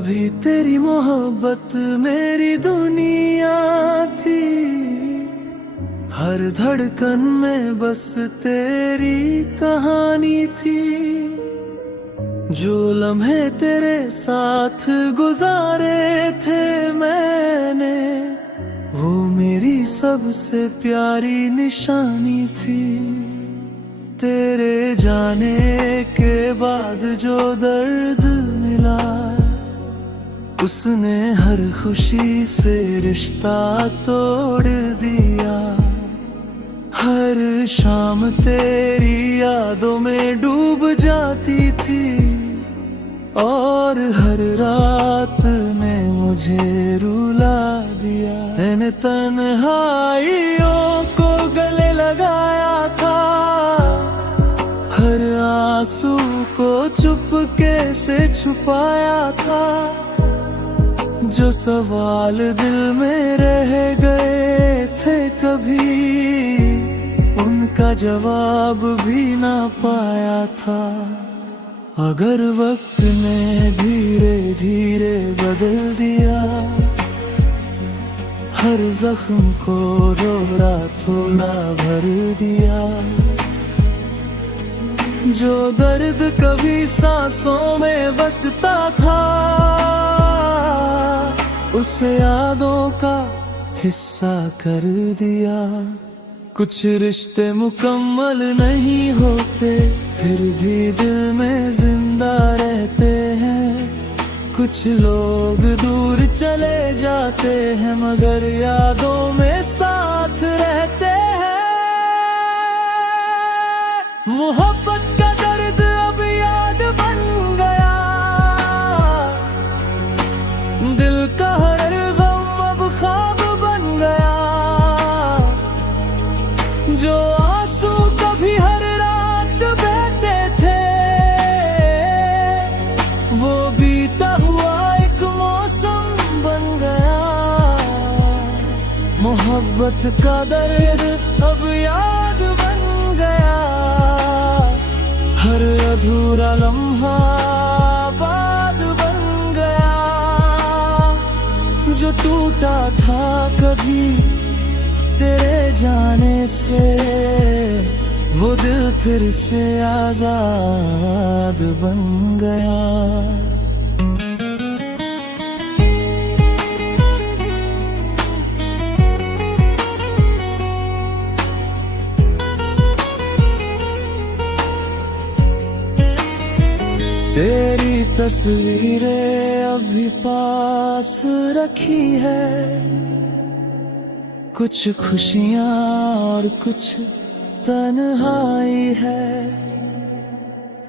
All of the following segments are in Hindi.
कभी तेरी मोहब्बत मेरी दुनिया थी, हर धड़कन में बस तेरी कहानी थी। जो लम्हे तेरे साथ गुजारे थे मैंने, वो मेरी सबसे प्यारी निशानी थी। तेरे जाने के बाद जो दर्द मिला, उसने हर खुशी से रिश्ता तोड़ दिया। हर शाम तेरी यादों में डूब जाती थी, और हर रात में मुझे रुला दिया। मैंने तन्हाइयों को गले लगाया था, हर आंसू को चुपके से छुपाया था। जो सवाल दिल में रह गए थे कभी, उनका जवाब भी ना पाया था। अगर वक्त ने धीरे धीरे बदल दिया, हर जख्म को थोड़ा थोड़ा भर दिया। जो दर्द कभी सांसों में बसता था, उसे यादों का हिस्सा कर दिया। कुछ रिश्ते मुकम्मल नहीं होते, फिर भी दिल में जिंदा रहते हैं। कुछ लोग दूर चले जाते हैं, मगर यादों में साथ रहते हैं। मोहब्बत का दर्द अब याद बन गया, दिल का हर गम अब ख्वाब बन गया। जो आंसू कभी हर रात बहते थे, वो बीता हुआ एक मौसम बन गया। मोहब्बत का दर्द अब याद बन गया, हर अधूरा लम्हा बात बन गया। जो टूटा था कभी तेरे जाने से, वो दिल फिर से आजाद बन गया। तेरी तस्वीरें अभी पास रखी है, कुछ खुशियाँ और कुछ तन्हाई है।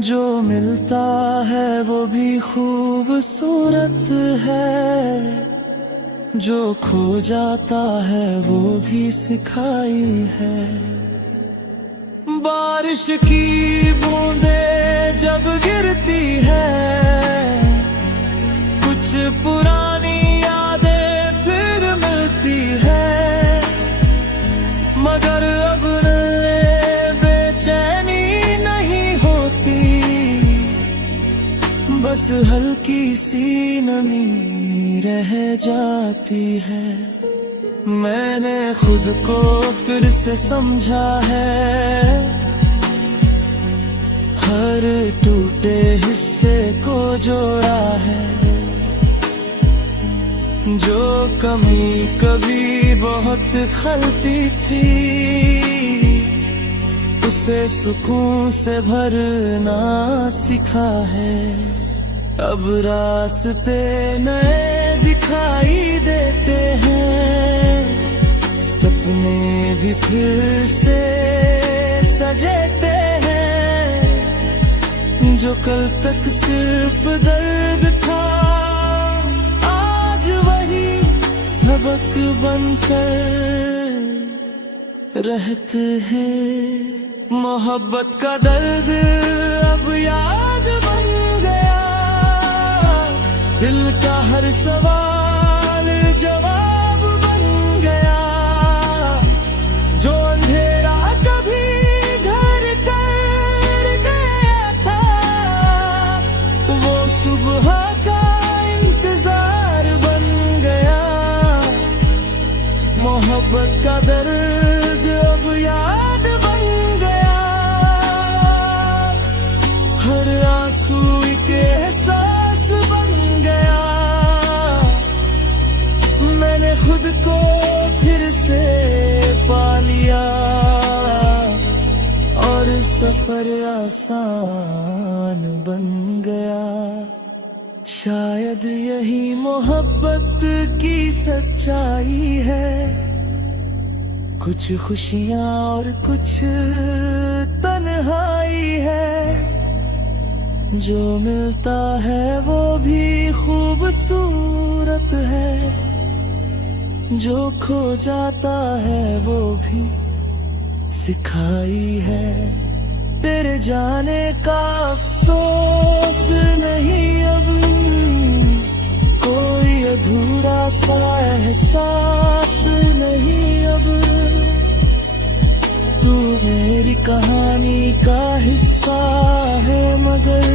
जो मिलता है वो भी खूबसूरत है, जो खो जाता है वो भी सिखाई है। बारिश की बूंदें जब गिरती है, कुछ पुरानी यादें फिर मिलती है। मगर अब बेचैनी नहीं होती, बस हल्की सी नमी रह जाती है। मैंने खुद को फिर से समझा है, हर टूटे हिस्से को जोड़ा है। जो कमी कभी बहुत खलती थी, उसे सुकून से भरना सिखा है। अब रास्ते नए दिखाई देते हैं, सपने भी फिर से सजेते हैं। जो कल तक सिर्फ दर्द था, आज वही सबक बनकर रहते हैं। मोहब्बत का दर्द अब याद बन गया, दिल का हर सवाल जवाब बन गया। जो अंधेरा कभी घर कर गया था, वो सुबह का दर्द अब याद बन गया, हर आंसू एक एहसास बन गया। मैंने खुद को फिर से पा लिया और सफर आसान बन गया। शायद यही मोहब्बत की सच्चाई है, कुछ खुशियाँ और कुछ तन्हाई है। जो मिलता है वो भी खूबसूरत है, जो खो जाता है वो भी सिखाई है। तेरे जाने का अफसोस नहीं अब, कोई अधूरा सा एहसास नहीं अब। तू मेरी कहानी का हिस्सा है, मगर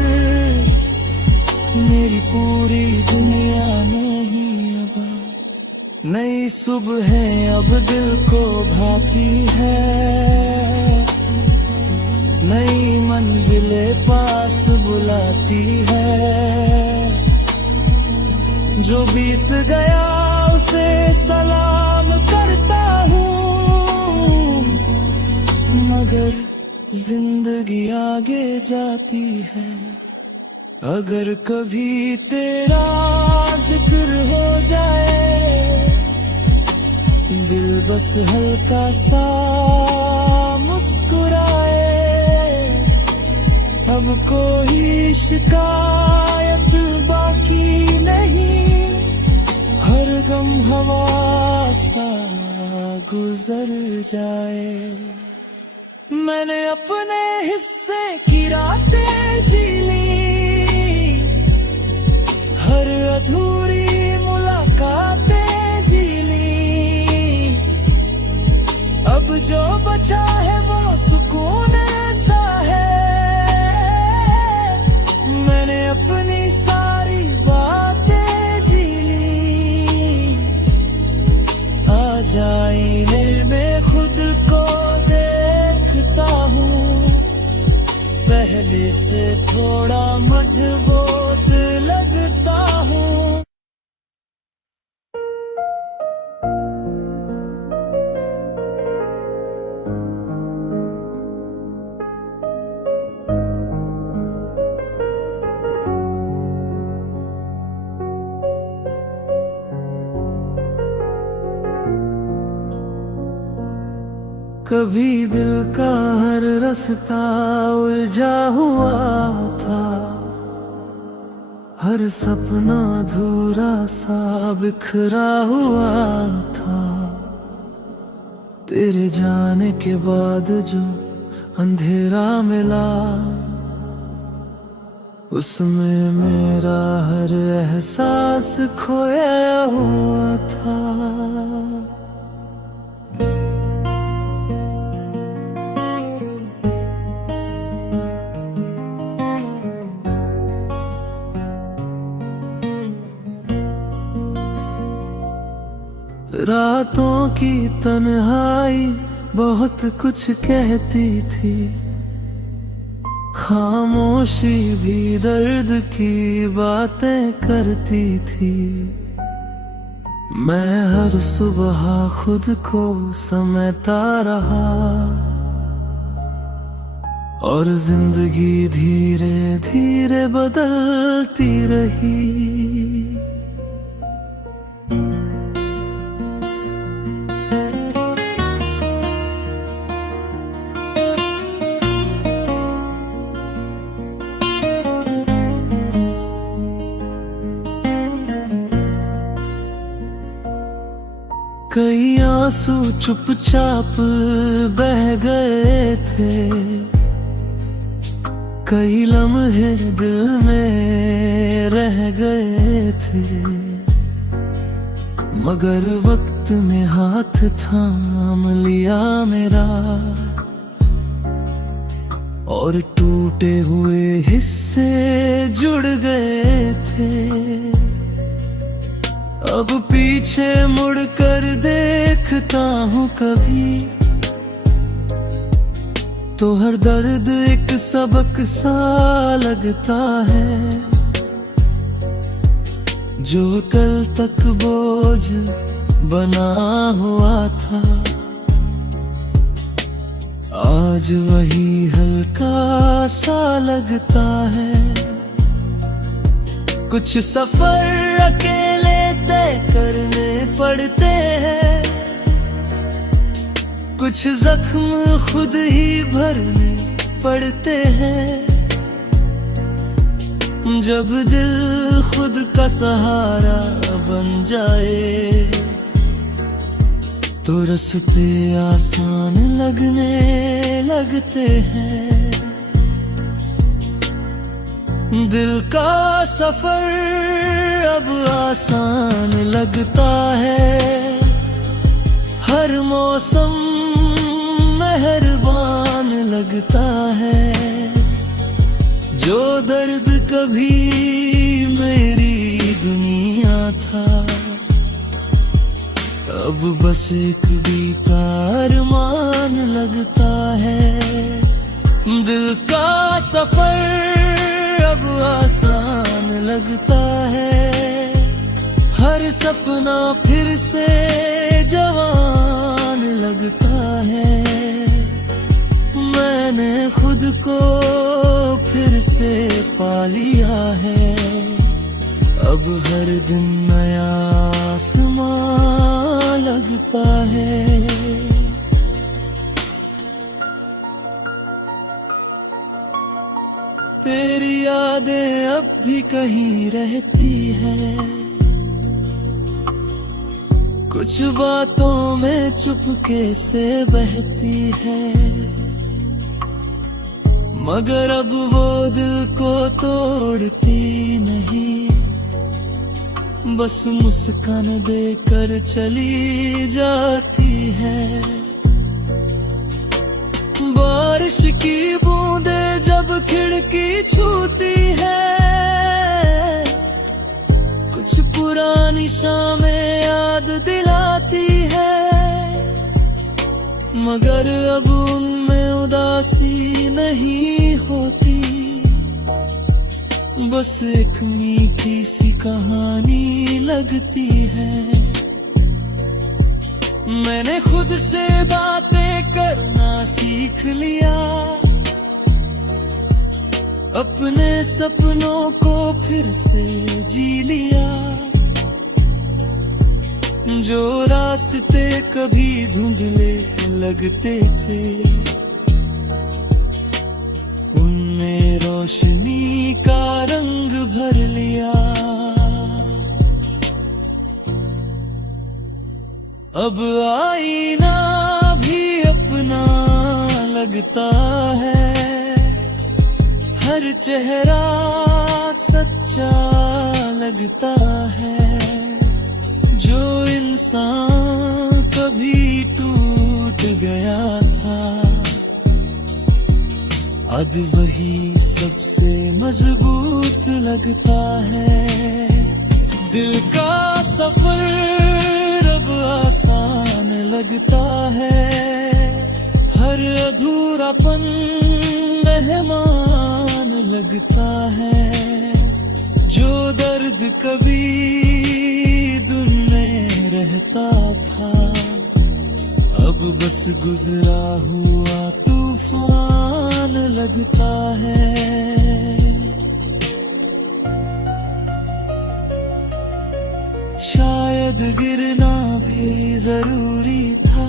मेरी पूरी दुनिया नहीं अब। नई सुबह अब दिल को भाती है, नई मंजिले पास बुलाती है। जो बीत गया उसे सलाम करता हूँ, मगर जिंदगी आगे जाती है। अगर कभी तेरा जिक्र हो जाए, दिल बस हल्का सा मुस्कुराए। अब कोई शिकायत बाकी नहीं, हर गम हवा सा गुजर जाए। मैंने अपने हिस्से की रातें जी ली, हर अधूरी मुलाकातें जी ली। अब जो बचा है वो सुकून सा है। मैंने अपनी सारी बातें जी ली, आज आईने में खुद को देखता हूँ, पहले से थोड़ा मजबूत लगता हूँ। कभी दिल का हर रास्ता उलझा हुआ था, हर सपना अधूरा सा बिखरा हुआ था। तेरे जाने के बाद जो अंधेरा मिला, उसमें मेरा हर एहसास खोया हुआ था। रातों की तन्हाई बहुत कुछ कहती थी, खामोशी भी दर्द की बातें करती थी। मैं हर सुबह खुद को समझता रहा, और जिंदगी धीरे धीरे बदलती रही। कई आंसू चुपचाप बह गए थे, कई लम्हे दिल में रह गए थे। मगर वक्त ने हाथ थाम लिया मेरा, और टूटे हुए हिस्से जुड़ गए थे। अब पीछे मुड़ कर देखता हूँ कभी तो हर दर्द एक सबक सा लगता है। जो कल तक बोझ बना हुआ था आज वही हल्का सा लगता है। कुछ सफर अकेले तय करने पड़ते हैं, कुछ जख्म खुद ही भरने पड़ते हैं। जब दिल खुद का सहारा बन जाए तो रास्ते आसान लगते हैं। दिल का सफर अब आसान लगता है, हर मौसम मेहरबान लगता है। जो दर्द कभी मेरी दुनिया था अब बस एक बीता अरमान लगता है। दिल का सफर अब आसान लगता है, हर सपना फिर से जवान लगता है। मैंने खुद को फिर से पा लिया है, अब हर दिन नया आसमां लगता है। तेरी यादें अब भी कहीं रहती है, कुछ बातों में चुपके से बहती है। मगर अब वो दिल को तोड़ती नहीं, बस मुस्कान देकर चली जाती है। बारिश की बूंदें जब खिड़की छूती है, कुछ पुरानी शामें याद दिलाती है। मगर अब उनमें उदासी नहीं होती, बस एक मीठी सी कहानी लगती है। मैंने खुद से बातें करना सीख लिया, अपने सपनों को फिर से जी लिया। जो रास्ते कभी धुंधले लगते थे उनमें रोशनी का रंग भर लिया। अब आईना भी अपना लगता है, हर चेहरा सच्चा लगता है। जो इंसान कभी टूट गया था आज वही सबसे मजबूत लगता है। दिल का सफर अब आसान लगता है, हर अधूरापन मेहमान लगता है। जो दर्द कभी दिल में रहता था अब बस गुजरा हुआ तूफान लगता है। शायद गिरना भी जरूरी था,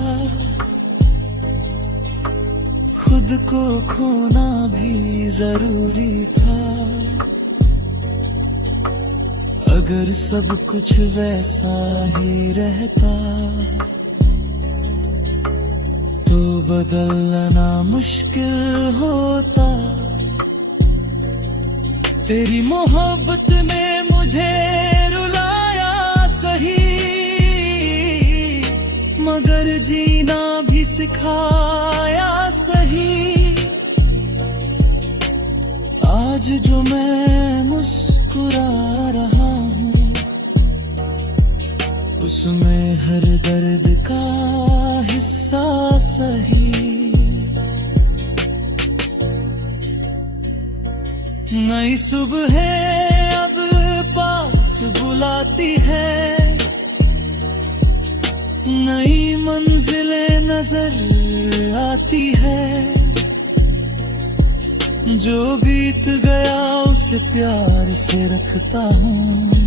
खुद को खोना भी जरूरी था। अगर सब कुछ वैसा ही रहता तो बदलना मुश्किल होता। तेरी मोहब्बत ने मुझे रुलाया सही, मगर जीना भी सिखाया सही। आज जो मैं मुस्कुरा रहा हूँ उसमें हर दर्द का हिस्सा सही। नई सुबह अब पास बुलाती है, नई मंजिलें नजर आती है। जो बीत गया उसे प्यार से रखता हूँ,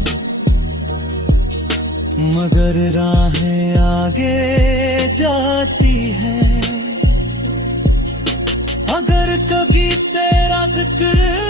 मगर राहें आगे जाती है। अगर कभी तेरा जिक्र